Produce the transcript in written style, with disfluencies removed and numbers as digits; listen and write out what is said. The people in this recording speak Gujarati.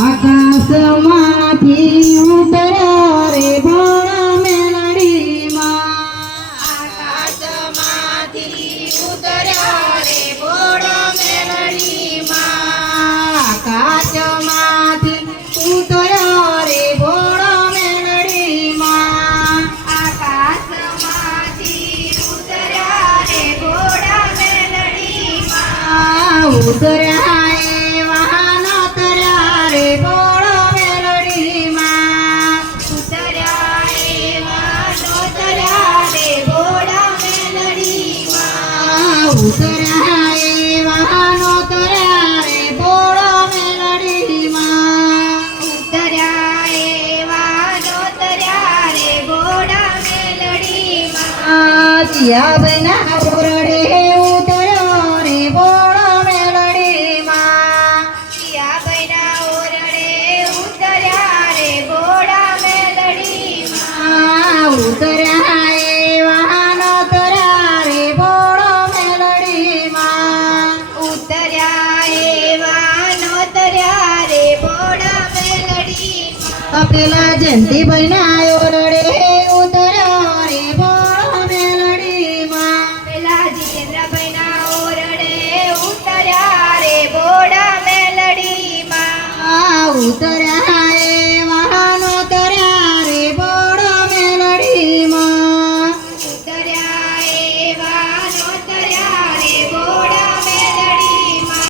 આકાશમાંથી ઉતર્યા રે ભોળા મેલડીમાં. આકાશમાંથી ઉતર્યા રે ભોળા મેલડીમાં. આકાશમાંથી ઉતર્યા રે ભોળા મેલડીમાં. આકાશમાંથી ઉતર્યા રે ભોળા મેલડીમાં. ઉતર્યા એ વાહનો તર્યા રે ભોળા મેલડીમાં. ઉતર્યા એવા નોતર્યા રે ભોળા મેલડીમાં. ઉતર્યા એ વાહનો તર્યા રે ભોળા મેલડીમાં. ઉતર્યા એવા નોતર્યા રે ભોળા મેલડીમાં. સિયાબના ઓરડે ઉતર્યો રે ભોળા મેલડીમાં. સિયાબઈના ઓરડે ઉતર્યા રે ભોળા મેલડીમાં. ઉતર્યા એ વાહનો તર્યા રે ભોળા મેલડીમાં. ઉતર્યા એવા નોતર્યા રે ભોળા મેલડીમાં. પેલા જયંતીભાઈના ઓરડે ઉતર્યો રે ભોળા મેલડીમાં. પેલા જીતેન્દ્રભાઈના ઓરડે ઉતર્યા રે ભોળા મેલડીમાં. ઉતર્યા